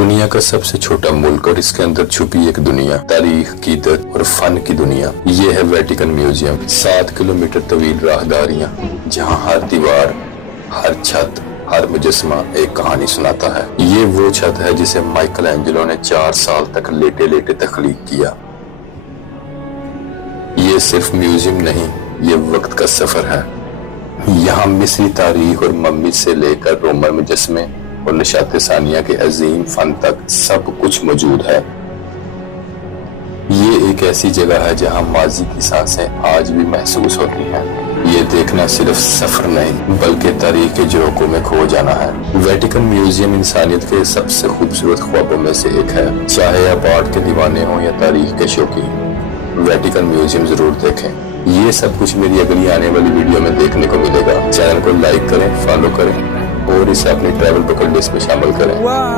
दुनिया का सबसे छोटा मुल्क और इसके अंदर छुपी एक दुनिया, तारीख, कीदत और फन की दुनिया। ये है वेटिकन म्यूजियम। 7 किलोमीटर तवील राहदारियां, जहां हर दीवार, हर छत, हर मुजस्मा एक कहानी सुनाता है। ये वो छत है जिसे माइकल एंजेलो ने 4 साल तक लेटे लेटे तख्लीक किया। ये सिर्फ म्यूजियम नहीं, ये वक्त का सफर है। यहाँ मिस्री तारीख और मम्मी से लेकर रोमन मुजस्मे और निशात सानिया के अजीम फन तक सब कुछ मौजूद है। ये एक ऐसी जगह है जहाँ माजी की सांसें आज भी महसूस होती हैं। ये देखना सिर्फ सफर नहीं बल्कि तारीख के झरोकों में खो जाना है। वेटिकन म्यूजियम इंसानियत के सबसे खूबसूरत ख्वाबों में से एक है। चाहे आप आर्ट के दीवाने हों या तारीख के शौकीन, वेटिकन म्यूजियम जरूर देखें। ये सब कुछ मेरी अगली आने वाली वीडियो में देखने को मिलेगा। चैनल को लाइक करें, फॉलो करें और इसे अपनी ट्रैवल बकेट लिस्ट में शामिल करें।